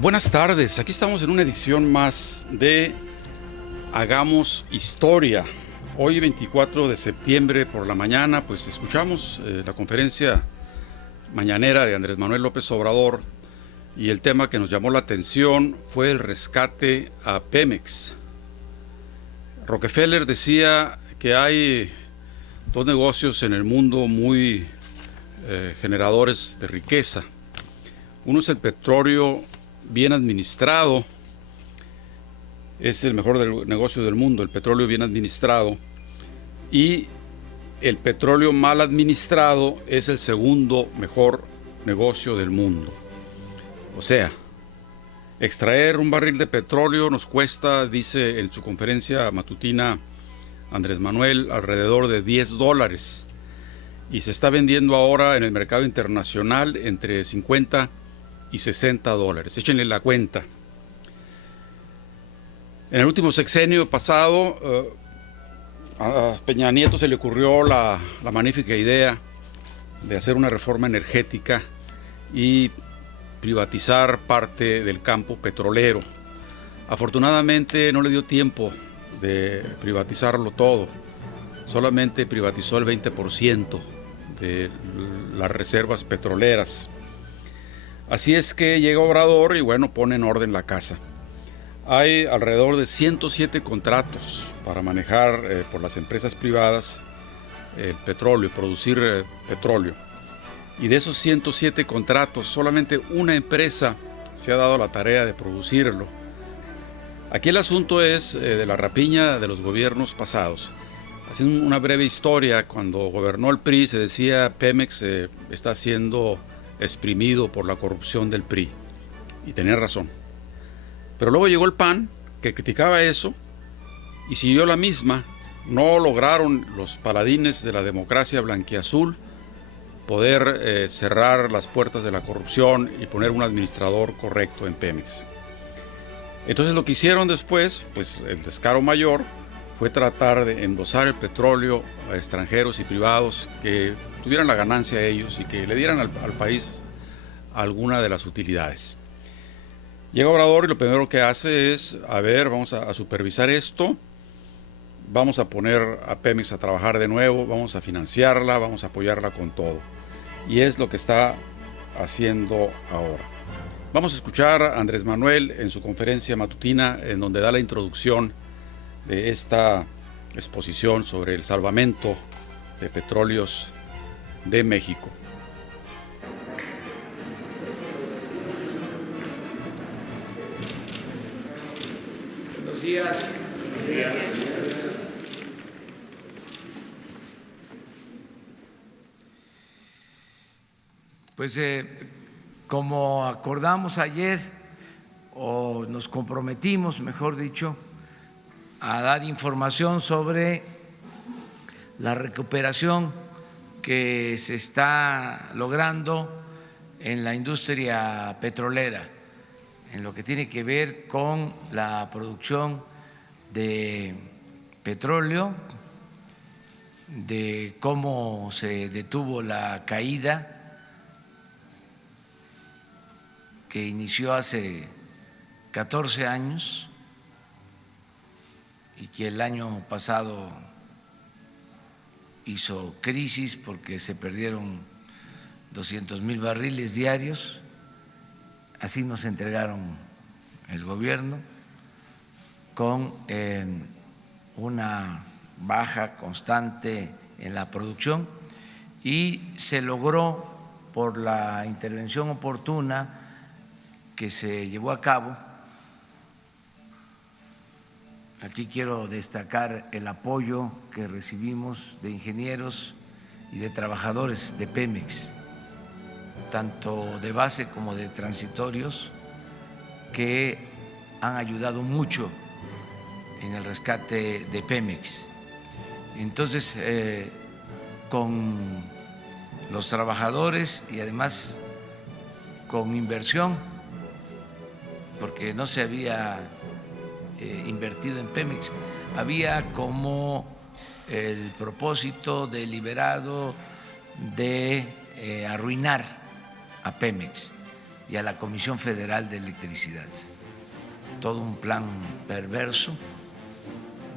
Buenas tardes, aquí estamos en una edición más de Hagamos Historia. Hoy 24 de septiembre por la mañana, pues escuchamos la conferencia mañanera de Andrés Manuel López Obrador y el tema que nos llamó la atención fue el rescate a Pemex. Rockefeller decía que hay dos negocios en el mundo muy generadores de riqueza. Uno es el petróleo bien administrado, es el mejor negocio del mundo, el petróleo bien administrado, y el petróleo mal administrado es el segundo mejor negocio del mundo. O sea, extraer un barril de petróleo nos cuesta, dice en su conferencia matutina Andrés Manuel, alrededor de $10, y se está vendiendo ahora en el mercado internacional entre 50 y $60. Échenle la cuenta. En el último sexenio pasado, a Peña Nieto se le ocurrió la magnífica idea de hacer una reforma energética y privatizar parte del campo petrolero. Afortunadamente no le dio tiempo de privatizarlo todo. Solamente privatizó el 20% de las reservas petroleras. Así es que llega Obrador y bueno, pone en orden la casa. Hay alrededor de 107 contratos para manejar por las empresas privadas el petróleo, producir petróleo. Y de esos 107 contratos, solamente una empresa se ha dado la tarea de producirlo. Aquí el asunto es de la rapiña de los gobiernos pasados. Haciendo una breve historia, cuando gobernó el PRI se decía Pemex está siendo exprimido por la corrupción del PRI, y tenía razón. Pero luego llegó el PAN, que criticaba eso, y siguió la misma. No lograron los paladines de la democracia blanquiazul poder cerrar las puertas de la corrupción y poner un administrador correcto en Pemex. Entonces lo que hicieron después, pues el descaro mayor, fue tratar de endosar el petróleo a extranjeros y privados que tuvieran la ganancia ellos y que le dieran al país alguna de las utilidades. Llega Obrador y lo primero que hace es, vamos a supervisar esto, vamos a poner a Pemex a trabajar de nuevo, vamos a financiarla, vamos a apoyarla con todo. Y es lo que está haciendo ahora. Vamos a escuchar a Andrés Manuel en su conferencia matutina, en donde da la introducción de esta exposición sobre el salvamento de petróleos de México. Buenos días. Buenos días. Pues como acordamos ayer, o nos comprometimos, mejor dicho, a dar información sobre la recuperación que se está logrando en la industria petrolera, en lo que tiene que ver con la producción de petróleo, de cómo se detuvo la caída que inició hace 14 años y que el año pasado hizo crisis porque se perdieron 200,000 barriles diarios. Así nos entregaron el gobierno, con una baja constante en la producción, y se logró por la intervención oportuna que se llevó a cabo. Aquí quiero destacar el apoyo que recibimos de ingenieros y de trabajadores de Pemex, tanto de base como de transitorios, que han ayudado mucho en el rescate de Pemex. Entonces, con los trabajadores y además con inversión, porque no se había invertido en Pemex, había como el propósito deliberado de arruinar a Pemex, y a la Comisión Federal de Electricidad. Todo un plan perverso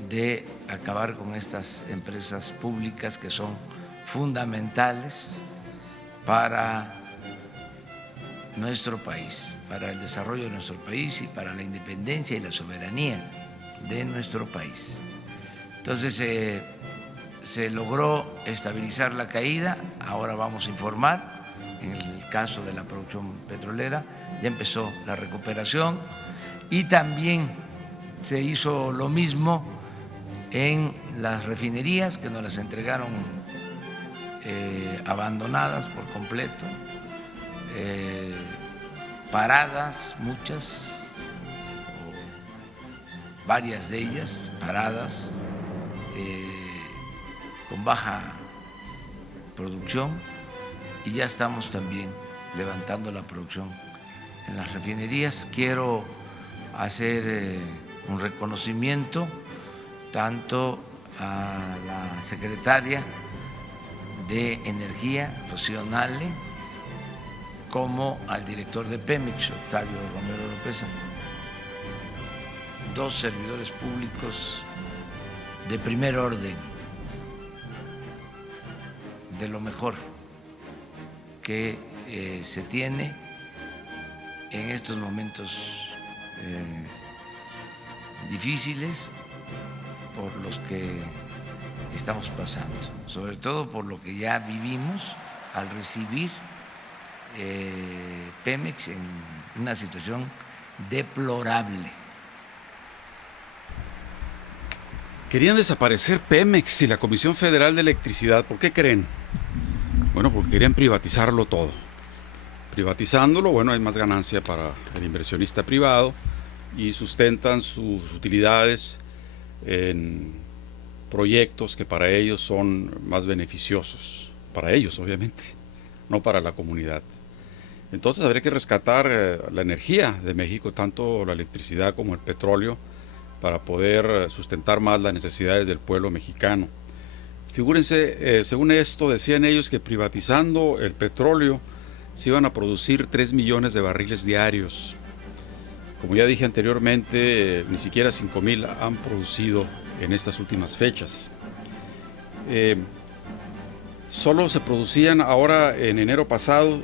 de acabar con estas empresas públicas que son fundamentales para nuestro país, para el desarrollo de nuestro país y para la independencia y la soberanía de nuestro país. Entonces se logró estabilizar la caída, ahora vamos a informar. En el caso de la producción petrolera ya empezó la recuperación y también se hizo lo mismo en las refinerías que nos las entregaron abandonadas por completo, paradas muchas, o varias de ellas paradas, con baja producción, y ya estamos también levantando la producción en las refinerías. Quiero hacer un reconocimiento tanto a la secretaria de Energía, Rocío Nale, como al director de Pemex, Octavio Romero López, dos servidores públicos de primer orden, de lo mejor que se tiene en estos momentos difíciles por los que estamos pasando, sobre todo por lo que ya vivimos al recibir Pemex en una situación deplorable. Querían desaparecer Pemex y la Comisión Federal de Electricidad. ¿Por qué creen? Bueno, porque querían privatizarlo todo. Privatizándolo, bueno, hay más ganancia para el inversionista privado y sustentan sus utilidades en proyectos que para ellos son más beneficiosos. Para ellos, obviamente, no para la comunidad. Entonces habría que rescatar la energía de México, tanto la electricidad como el petróleo, para poder sustentar más las necesidades del pueblo mexicano. Figúrense, según esto, decían ellos que privatizando el petróleo se iban a producir 3 millones de barriles diarios. Como ya dije anteriormente, ni siquiera 5,000 han producido en estas últimas fechas. Solo se producían ahora en enero pasado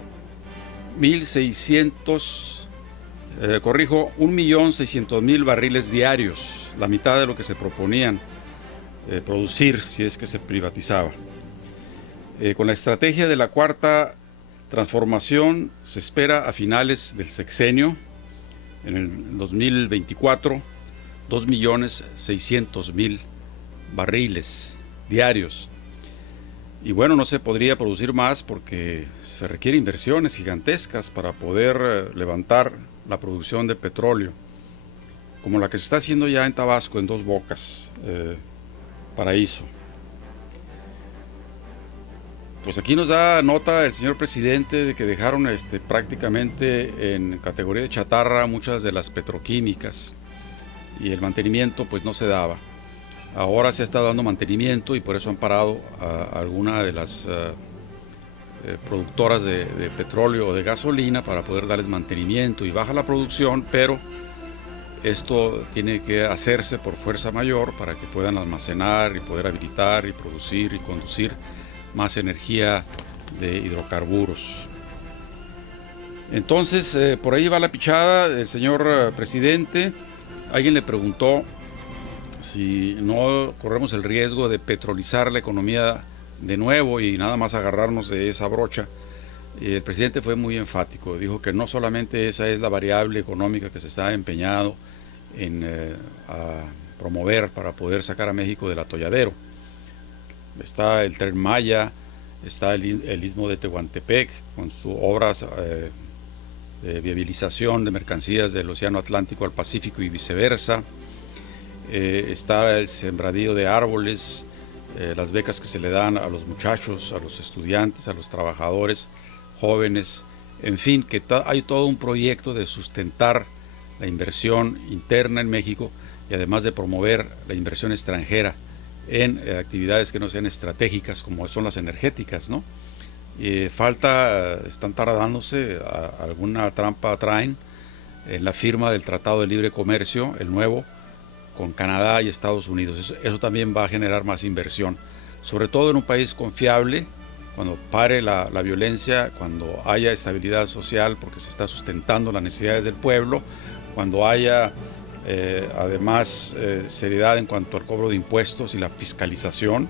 1,600,000 barriles diarios, la mitad de lo que se proponían producir si es que se privatizaba. Con la estrategia de la cuarta transformación se espera a finales del sexenio, en el 2024, 2,600,000 barriles diarios. Y bueno, no se podría producir más porque se requieren inversiones gigantescas para poder levantar la producción de petróleo, como la que se está haciendo ya en Tabasco, en Dos Bocas, Paraíso. Pues aquí nos da nota el señor presidente de que dejaron prácticamente en categoría de chatarra muchas de las petroquímicas y el mantenimiento pues no se daba. Ahora se ha estado dando mantenimiento y por eso han parado a alguna de las productoras de petróleo o de gasolina para poder darles mantenimiento, y baja la producción, pero esto tiene que hacerse por fuerza mayor para que puedan almacenar y poder habilitar y producir y conducir más energía de hidrocarburos. Entonces, por ahí va la pichada del señor presidente. Alguien le preguntó si no corremos el riesgo de petrolizar la economía de nuevo y nada más agarrarnos de esa brocha. El presidente fue muy enfático, dijo que no solamente esa es la variable económica que se está empeñado en promover para poder sacar a México del atolladero. Está el Tren Maya, está el Istmo de Tehuantepec con sus obras de viabilización de mercancías del Océano Atlántico al Pacífico y viceversa. Está el sembradío de árboles, las becas que se le dan a los muchachos, a los estudiantes, a los trabajadores jóvenes, en fin, que hay todo un proyecto de sustentar la inversión interna en México y además de promover la inversión extranjera en actividades que no sean estratégicas como son las energéticas, ¿no? Están tardándose, alguna trampa traen en la firma del Tratado de Libre Comercio, el nuevo, con Canadá y Estados Unidos. Eso también va a generar más inversión, sobre todo en un país confiable, cuando pare la violencia, cuando haya estabilidad social porque se está sustentando las necesidades del pueblo, cuando haya además seriedad en cuanto al cobro de impuestos y la fiscalización,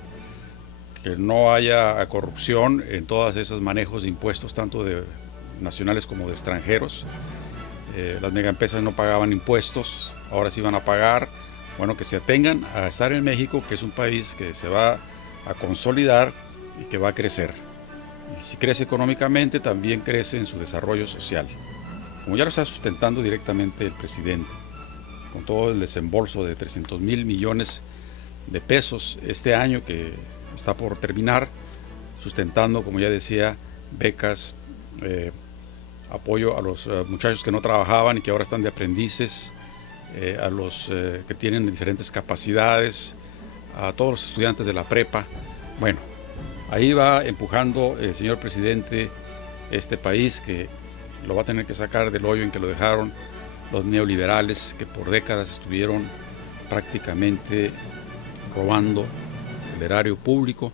que no haya corrupción en todos esos manejos de impuestos, tanto de nacionales como de extranjeros. Las megaempresas no pagaban impuestos, ahora sí van a pagar. Bueno, que se atengan a estar en México, que es un país que se va a consolidar y que va a crecer. Y si crece económicamente, también crece en su desarrollo social, como ya lo está sustentando directamente el presidente, con todo el desembolso de 300,000 millones de pesos este año que está por terminar, sustentando, como ya decía, becas, apoyo a los muchachos que no trabajaban y que ahora están de aprendices, a los que tienen diferentes capacidades, a todos los estudiantes de la prepa. Bueno, ahí va empujando el señor presidente este país, que lo va a tener que sacar del hoyo en que lo dejaron los neoliberales, que por décadas estuvieron prácticamente robando el erario público,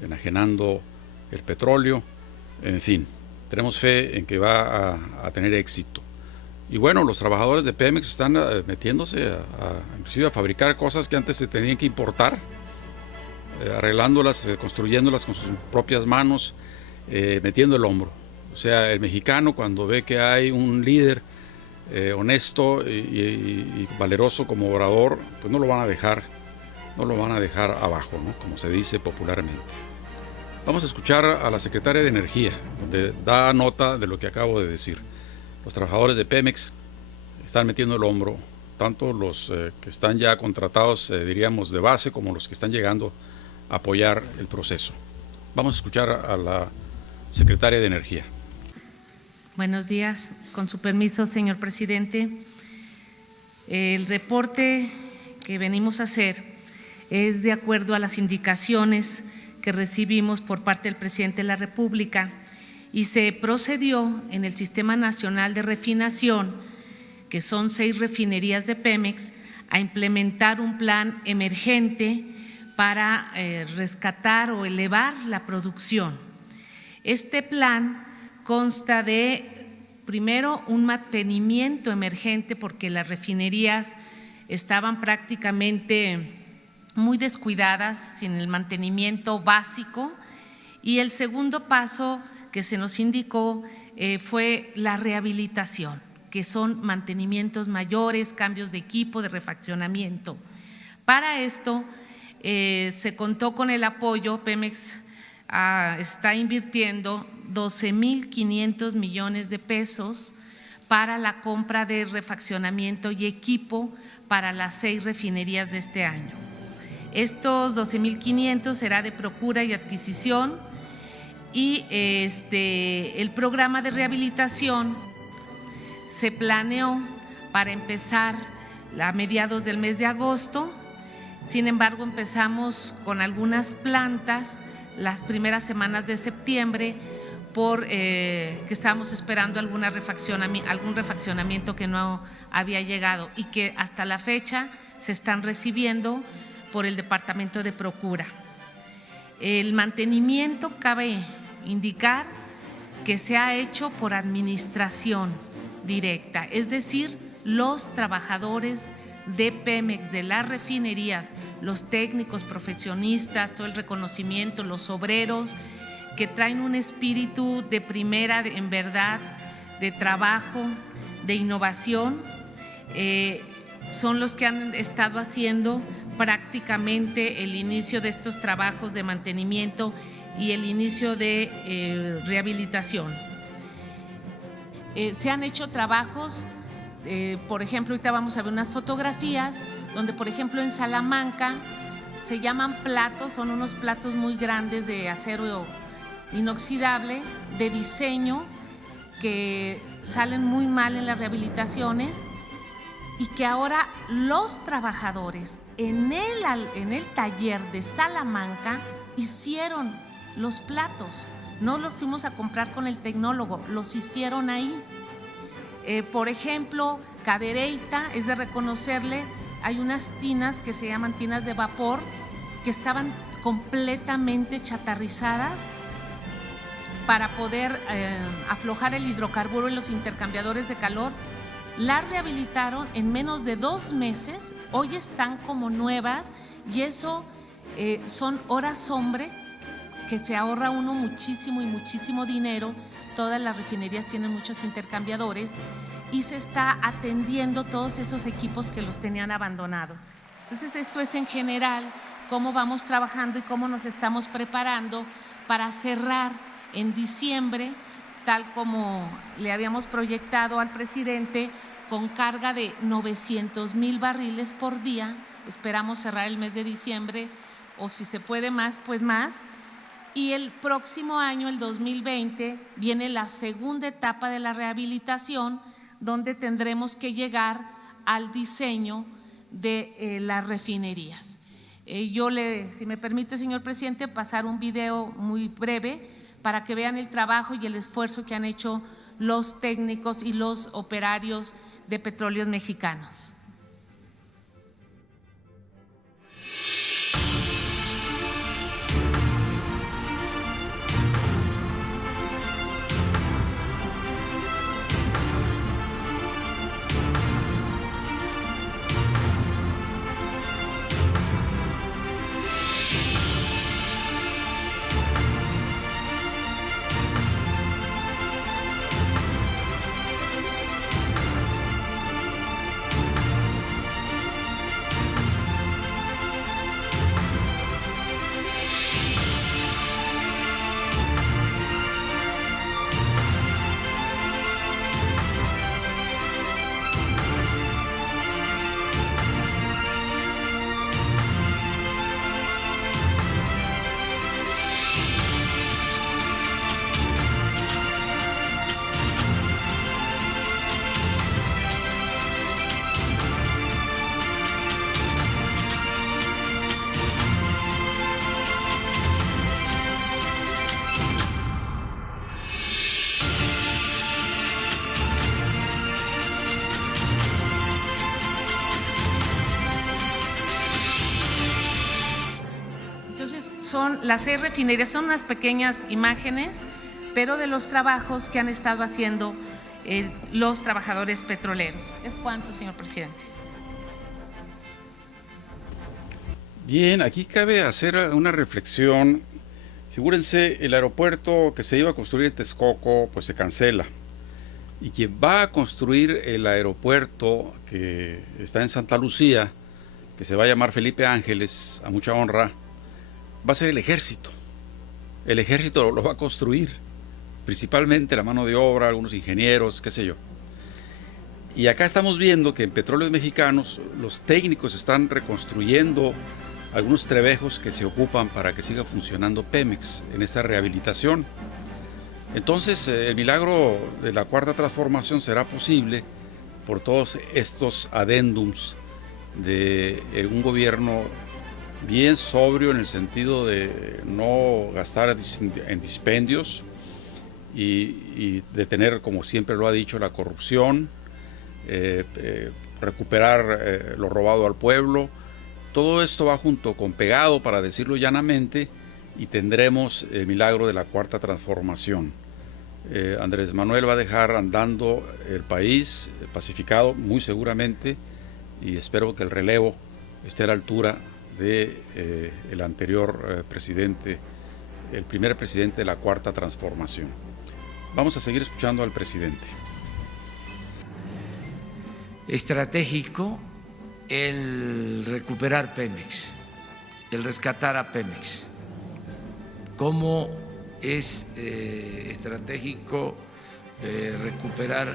enajenando el petróleo, en fin, tenemos fe en que va a tener éxito. Y bueno, los trabajadores de Pemex están metiéndose inclusive a fabricar cosas que antes se tenían que importar, arreglándolas, construyéndolas con sus propias manos, metiendo el hombro. O sea, el mexicano, cuando ve que hay un líder honesto y valeroso como Obrador, pues no lo van a dejar abajo, ¿no?, como se dice popularmente. Vamos a escuchar a la secretaria de Energía, donde da nota de lo que acabo de decir. Los trabajadores de Pemex están metiendo el hombro, tanto los que están ya contratados, diríamos, de base, como los que están llegando a apoyar el proceso. Vamos a escuchar a la secretaria de Energía. Buenos días. Con su permiso, señor presidente. El reporte que venimos a hacer es de acuerdo a las indicaciones que recibimos por parte del presidente de la República y se procedió en el Sistema Nacional de Refinación, que son 6 refinerías de Pemex, a implementar un plan emergente para rescatar o elevar la producción. Este plan consta de, primero, un mantenimiento emergente porque las refinerías estaban prácticamente muy descuidadas, sin el mantenimiento básico, y el segundo paso que se nos indicó fue la rehabilitación, que son mantenimientos mayores, cambios de equipo, de refaccionamiento. Para esto se contó con el apoyo. Pemex está invirtiendo 12,500 millones de pesos para la compra de refaccionamiento y equipo para las 6 refinerías de este año. Estos 12,500 será de procura y adquisición, y el programa de rehabilitación se planeó para empezar a mediados del mes de agosto. Sin embargo, empezamos con algunas plantas las primeras semanas de septiembre que estábamos esperando algún refaccionamiento que no había llegado y que hasta la fecha se están recibiendo por el Departamento de Procura. El mantenimiento, cabe indicar que se ha hecho por administración directa, es decir, los trabajadores de Pemex, de las refinerías, los técnicos, profesionistas, todo el reconocimiento, los obreros que traen un espíritu de primera, en verdad, de trabajo, de innovación, son los que han estado haciendo prácticamente el inicio de estos trabajos de mantenimiento y el inicio de rehabilitación. Se han hecho trabajos, por ejemplo, ahorita vamos a ver unas fotografías donde, por ejemplo, en Salamanca se llaman platos, son unos platos muy grandes de acero inoxidable, de diseño, que salen muy mal en las rehabilitaciones y que ahora los trabajadores en el taller de Salamanca hicieron los platos, no los fuimos a comprar con el tecnólogo, los hicieron ahí. Por ejemplo, Cadereyta, es de reconocerle, hay unas tinas que se llaman tinas de vapor que estaban completamente chatarrizadas para poder aflojar el hidrocarburo en los intercambiadores de calor. Las rehabilitaron en menos de 2 meses, hoy están como nuevas y eso son horas hombre que se ahorra uno muchísimo y muchísimo dinero. Todas las refinerías tienen muchos intercambiadores y se está atendiendo todos esos equipos que los tenían abandonados. Entonces esto es en general cómo vamos trabajando y cómo nos estamos preparando para cerrar en diciembre, tal como le habíamos proyectado al presidente, con carga de 900,000 barriles por día. Esperamos cerrar el mes de diciembre o si se puede más, pues más. Y el próximo año, el 2020, viene la segunda etapa de la rehabilitación, donde tendremos que llegar al diseño de las refinerías. Si me permite, señor presidente, pasar un video muy breve para que vean el trabajo y el esfuerzo que han hecho los técnicos y los operarios de Petróleos Mexicanos. Son las 6 refinerías, son unas pequeñas imágenes, pero de los trabajos que han estado haciendo los trabajadores petroleros. ¿Es cuánto, señor presidente? Bien, aquí cabe hacer una reflexión. Figúrense, el aeropuerto que se iba a construir en Texcoco, pues se cancela. Y quien va a construir el aeropuerto que está en Santa Lucía, que se va a llamar Felipe Ángeles, a mucha honra, va a ser el ejército. El ejército lo va a construir, principalmente la mano de obra, algunos ingenieros, qué sé yo. Y acá estamos viendo que en Petróleos Mexicanos los técnicos están reconstruyendo algunos trebejos que se ocupan para que siga funcionando Pemex en esta rehabilitación. Entonces, el milagro de la Cuarta Transformación será posible por todos estos adendums de un gobierno bien sobrio en el sentido de no gastar en dispendios y de tener, como siempre lo ha dicho, la corrupción, recuperar lo robado al pueblo. Todo esto va junto con pegado, para decirlo llanamente, y tendremos el milagro de la Cuarta Transformación. Andrés Manuel va a dejar andando el país pacificado, muy seguramente, y espero que el relevo esté a la altura de el anterior presidente, el primer presidente de la Cuarta Transformación. Vamos a seguir escuchando al presidente. Estratégico el recuperar Pemex, el rescatar a Pemex. ¿Cómo es estratégico recuperar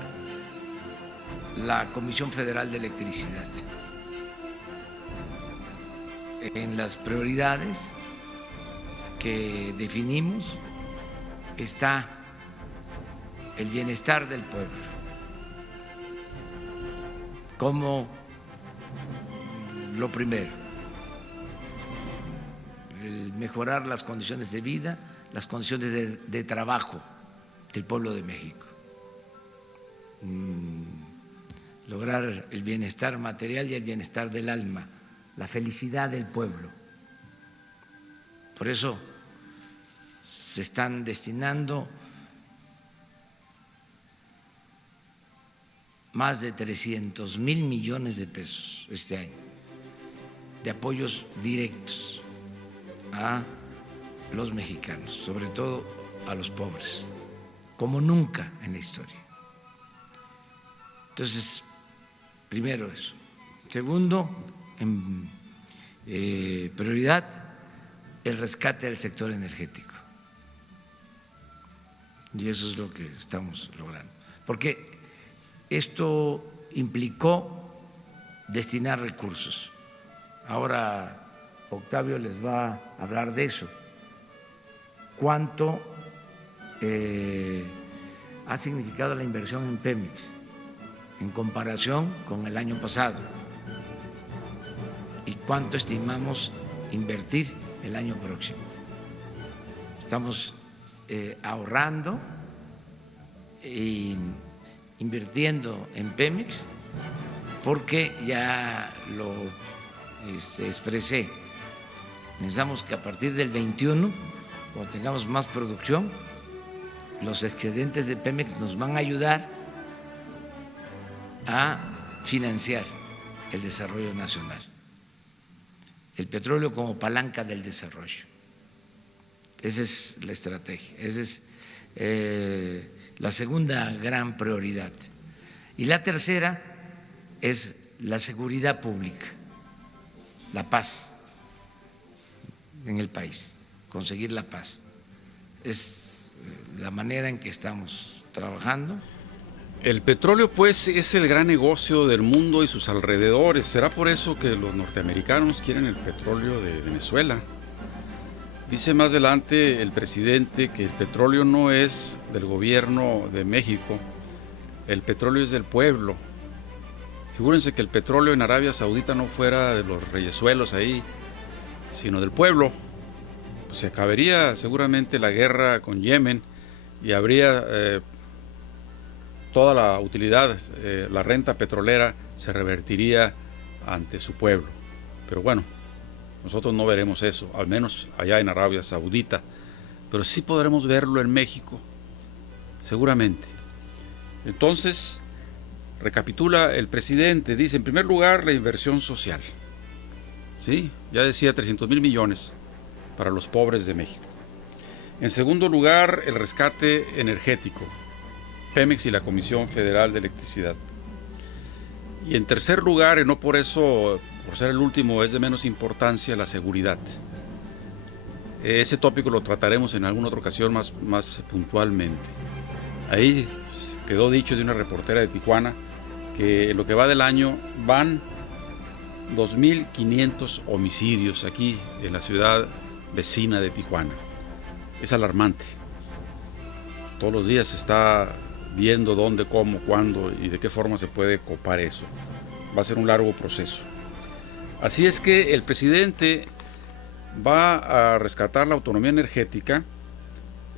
la Comisión Federal de Electricidad? En las prioridades que definimos está el bienestar del pueblo, como lo primero, el mejorar las condiciones de vida, las condiciones de trabajo del pueblo de México, lograr el bienestar material y el bienestar del alma, la felicidad del pueblo. Por eso se están destinando más de 300,000 millones de pesos este año de apoyos directos a los mexicanos, sobre todo a los pobres, como nunca en la historia. Entonces, primero eso. Segundo, en prioridad, el rescate del sector energético. Y eso es lo que estamos logrando. Porque esto implicó destinar recursos. Ahora Octavio les va a hablar de eso. ¿Cuánto ha significado la inversión en Pemex en comparación con el año pasado? ¿Y cuánto estimamos invertir el año próximo? Estamos ahorrando e invirtiendo en Pemex porque ya lo expresé. Necesitamos que a partir del 21, cuando tengamos más producción, los excedentes de Pemex nos van a ayudar a financiar el desarrollo nacional, el petróleo como palanca del desarrollo. Esa es la estrategia, esa es la segunda gran prioridad. Y la tercera es la seguridad pública, la paz en el país, conseguir la paz. Es la manera en que estamos trabajando. El petróleo, pues, es el gran negocio del mundo y sus alrededores. ¿Será por eso que los norteamericanos quieren el petróleo de Venezuela? Dice más adelante el presidente que el petróleo no es del gobierno de México, el petróleo es del pueblo. Figúrense que el petróleo en Arabia Saudita no fuera de los reyesuelos ahí, sino del pueblo. Pues se acabaría seguramente la guerra con Yemen y habría toda la utilidad, la renta petrolera se revertiría ante su pueblo. Pero bueno, nosotros no veremos eso, al menos allá en Arabia Saudita, pero sí podremos verlo en México, seguramente. Entonces, recapitula el presidente, dice, en primer lugar, la inversión social. ¿Sí? Ya decía 300,000 millones para los pobres de México. En segundo lugar, el rescate energético, Pemex y la Comisión Federal de Electricidad. Y en tercer lugar, y no por eso, por ser el último, es de menos importancia, la seguridad. Ese tópico lo trataremos en alguna otra ocasión más puntualmente. Ahí quedó dicho de una reportera de Tijuana que en lo que va del año van 2.500 homicidios aquí en la ciudad vecina de Tijuana. Es alarmante. Todos los días se está viendo dónde, cómo, cuándo y de qué forma se puede copar eso. Va a ser un largo proceso. Así es que el presidente va a rescatar la autonomía energética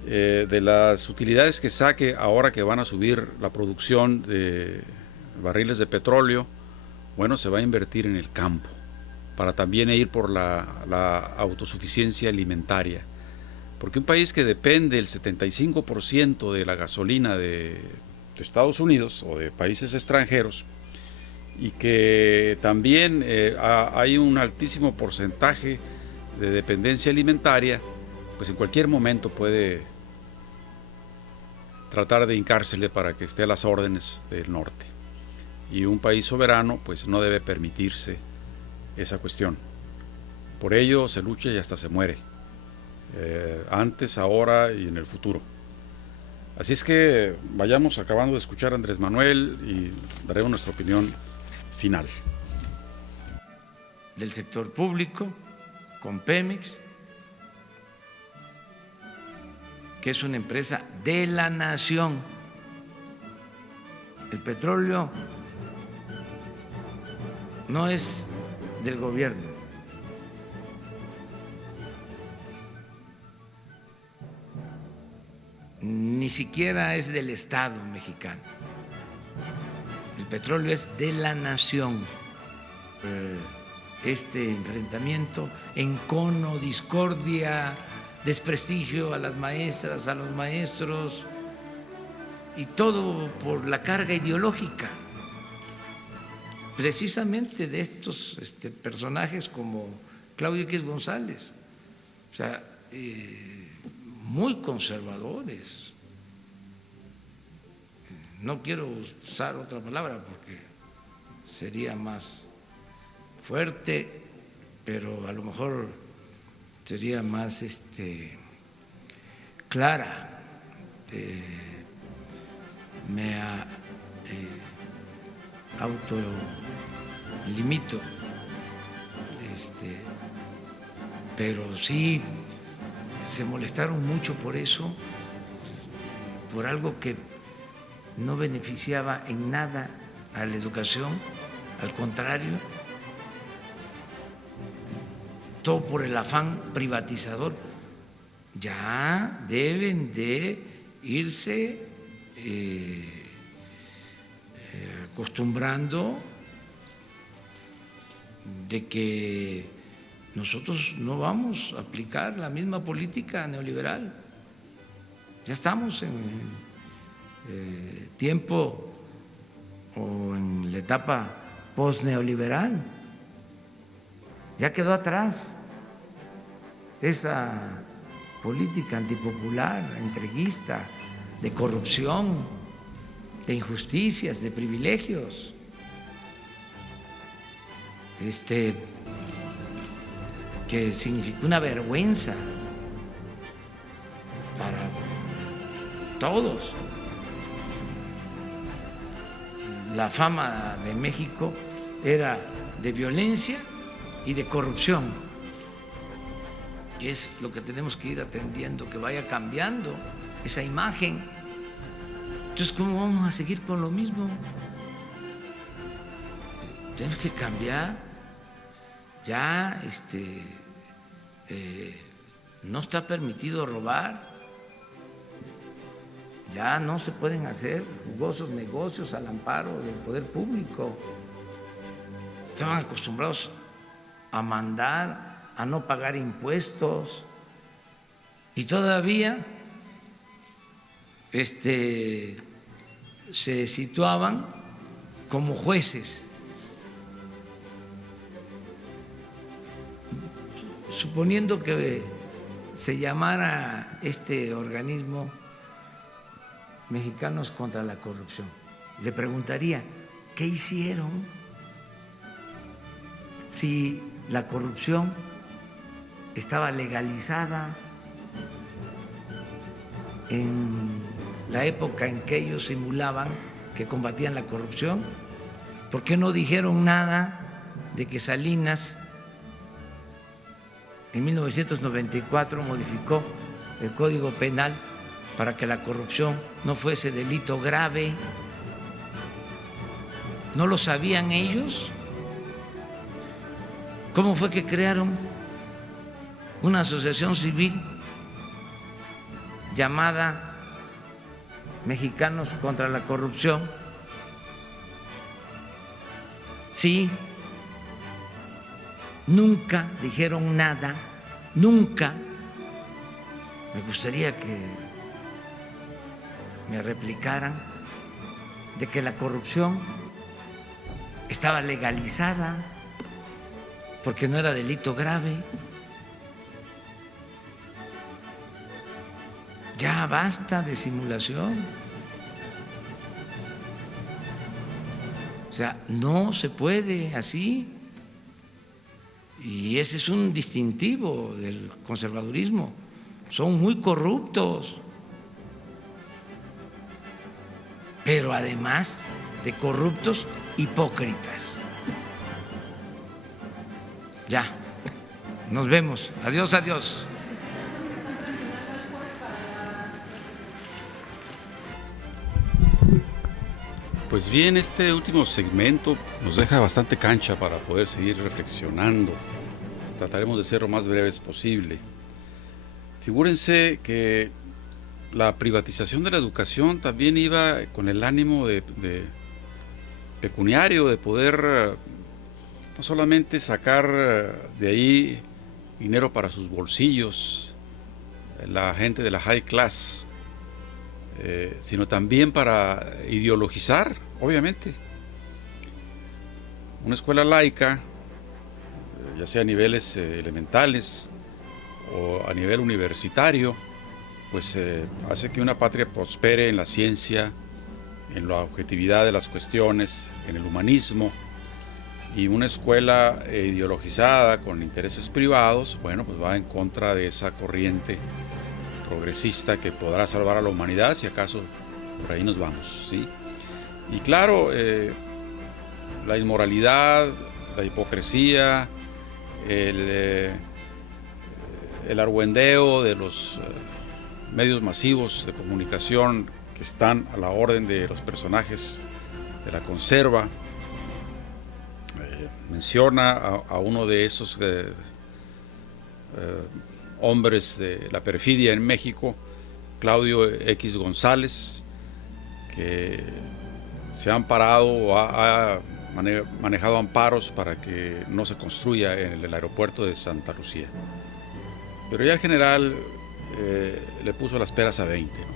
de las utilidades que saque ahora que van a subir la producción de barriles de petróleo. Bueno, se va a invertir en el campo para también ir por la autosuficiencia alimentaria. Porque un país que depende el 75% de la gasolina de Estados Unidos o de países extranjeros y que también hay un altísimo porcentaje de dependencia alimentaria, pues en cualquier momento puede tratar de hincársele para que esté a las órdenes del norte. Y un país soberano pues no debe permitirse esa cuestión. Por ello se lucha y hasta se muere. Antes, ahora y en el futuro. Así es que vayamos acabando de escuchar a Andrés Manuel y daremos nuestra opinión final. Del sector público, con Pemex, que es una empresa de la nación. El petróleo no es del gobierno. ni siquiera es del Estado mexicano. El petróleo es de la nación. Este enfrentamiento, encono, discordia, desprestigio a las maestras, a los maestros, y todo por la carga ideológica, precisamente de estos personajes como Claudio X González, o sea, muy conservadores. No quiero usar otra palabra porque sería más fuerte, pero a lo mejor sería más clara. Me autolimito, pero sí se molestaron mucho por eso, por algo que no beneficiaba en nada a la educación, al contrario, todo por el afán privatizador. Ya deben de irse acostumbrando de que nosotros no vamos a aplicar la misma política neoliberal. Ya estamos en tiempo o en la etapa post-neoliberal. Ya quedó atrás esa política antipopular, entreguista, de corrupción, de injusticias, de privilegios. Que significó una vergüenza para todos. La fama de México era de violencia y de corrupción, que es lo que tenemos que ir atendiendo, que vaya cambiando esa imagen. Entonces, ¿cómo vamos a seguir con lo mismo? Tenemos que cambiar. Ya no está permitido robar, ya no se pueden hacer jugosos negocios al amparo del poder público. Estaban acostumbrados a mandar, a no pagar impuestos, y todavía se situaban como jueces. Suponiendo que se llamara este organismo Mexicanos contra la Corrupción, le preguntaría, ¿qué hicieron si la corrupción estaba legalizada en la época en que ellos simulaban que combatían la corrupción? ¿Por qué no dijeron nada de que Salinas en 1994 modificó el Código Penal para que la corrupción no fuese delito grave? ¿No lo sabían ellos? ¿Cómo fue que crearon una asociación civil llamada Mexicanos contra la Corrupción? Sí. Nunca dijeron nada, nunca. Me gustaría que me replicaran de que la corrupción estaba legalizada porque no era delito grave. Ya basta de simulación. O sea, no se puede así. Y ese es un distintivo del conservadurismo. Son muy corruptos, pero además de corruptos, hipócritas. Ya, nos vemos. Adiós, adiós. Pues bien, este último segmento nos deja bastante cancha para poder seguir reflexionando. Trataremos de ser lo más breves posible. Figúrense que la privatización de la educación también iba con el ánimo de pecuniario, de poder no solamente sacar de ahí dinero para sus bolsillos, la gente de la high class, sino también para ideologizar, obviamente. Una escuela laica, ya sea a niveles elementales o a nivel universitario, pues hace que una patria prospere en la ciencia, en la objetividad de las cuestiones, en el humanismo. Y una escuela ideologizada con intereses privados, bueno, pues va en contra de esa corriente progresista que podrá salvar a la humanidad, si acaso por ahí nos vamos, ¿sí? Y claro, la inmoralidad, la hipocresía, el argüendeo de los medios masivos de comunicación que están a la orden de los personajes de la conserva. Menciona a uno de esos hombres de la perfidia en México, Claudio X González, que se ha amparado o ha manejado amparos para que no se construya en el aeropuerto de Santa Lucía. Pero ya el general le puso las peras a 20, ¿no?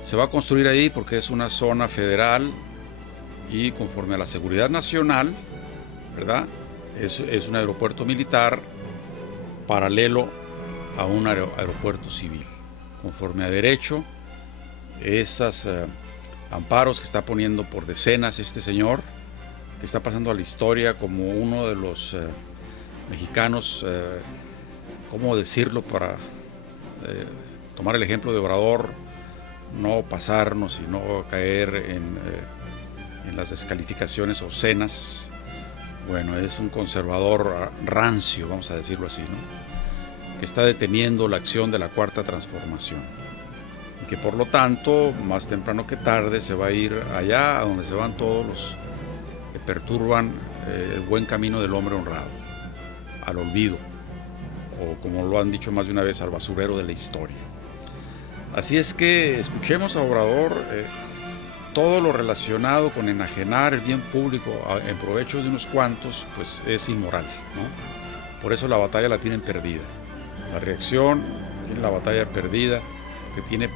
Se va a construir ahí porque es una zona federal y conforme a la seguridad nacional, ¿verdad? Es un aeropuerto militar paralelo a un aeropuerto civil. Conforme a derecho, esos amparos que está poniendo por decenas este señor, que está pasando a la historia como uno de los mexicanos, ¿cómo decirlo para tomar el ejemplo de Obrador? No pasarnos y no caer en las descalificaciones obscenas. Bueno, es un conservador rancio, vamos a decirlo así, ¿no? Que está deteniendo la acción de la Cuarta Transformación y que por lo tanto, más temprano que tarde, se va a ir allá a donde se van todos los que perturban el buen camino del hombre honrado, al olvido, o como lo han dicho más de una vez, al basurero de la historia. Así es que escuchemos a Obrador. Todo lo relacionado con enajenar el bien público en provecho de unos cuantos, pues es inmoral, ¿no? Por eso la batalla la tienen perdida. La reacción tiene la batalla perdida, que tiene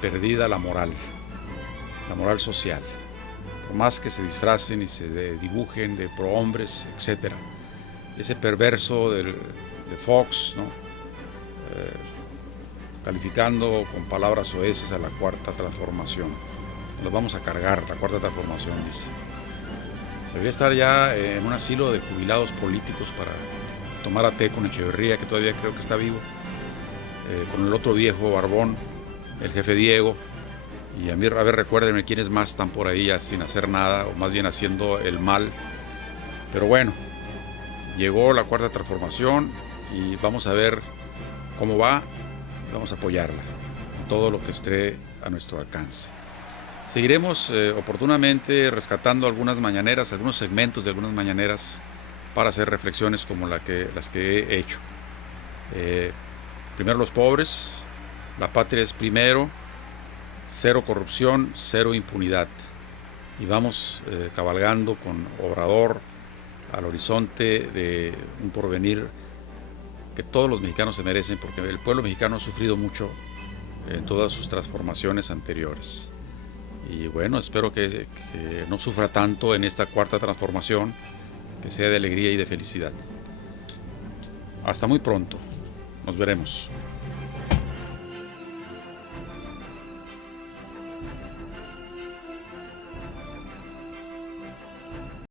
perdida la moral social. Por más que se disfracen y se dibujen de prohombres, etc. Ese perverso de Fox, ¿no? Calificando con palabras soeces a la Cuarta Transformación. Nos vamos a cargar, la Cuarta Transformación, dice. Debería estar ya en un asilo de jubilados políticos para tomar a té con Echeverría, que todavía creo que está vivo, con el otro viejo barbón, el jefe Diego, y a ver, recuérdenme quiénes más están por ahí ya sin hacer nada, o más bien haciendo el mal. Pero bueno, llegó la Cuarta Transformación y vamos a ver cómo va, vamos a apoyarla, todo lo que esté a nuestro alcance. Seguiremos oportunamente rescatando algunas mañaneras, algunos segmentos de algunas mañaneras para hacer reflexiones como las que he hecho. Primero los pobres, la patria es primero, cero corrupción, cero impunidad. Y vamos cabalgando con Obrador al horizonte de un porvenir que todos los mexicanos se merecen, porque el pueblo mexicano ha sufrido mucho en todas sus transformaciones anteriores. Y bueno, espero que no sufra tanto en esta Cuarta Transformación, que sea de alegría y de felicidad. Hasta muy pronto. Nos veremos.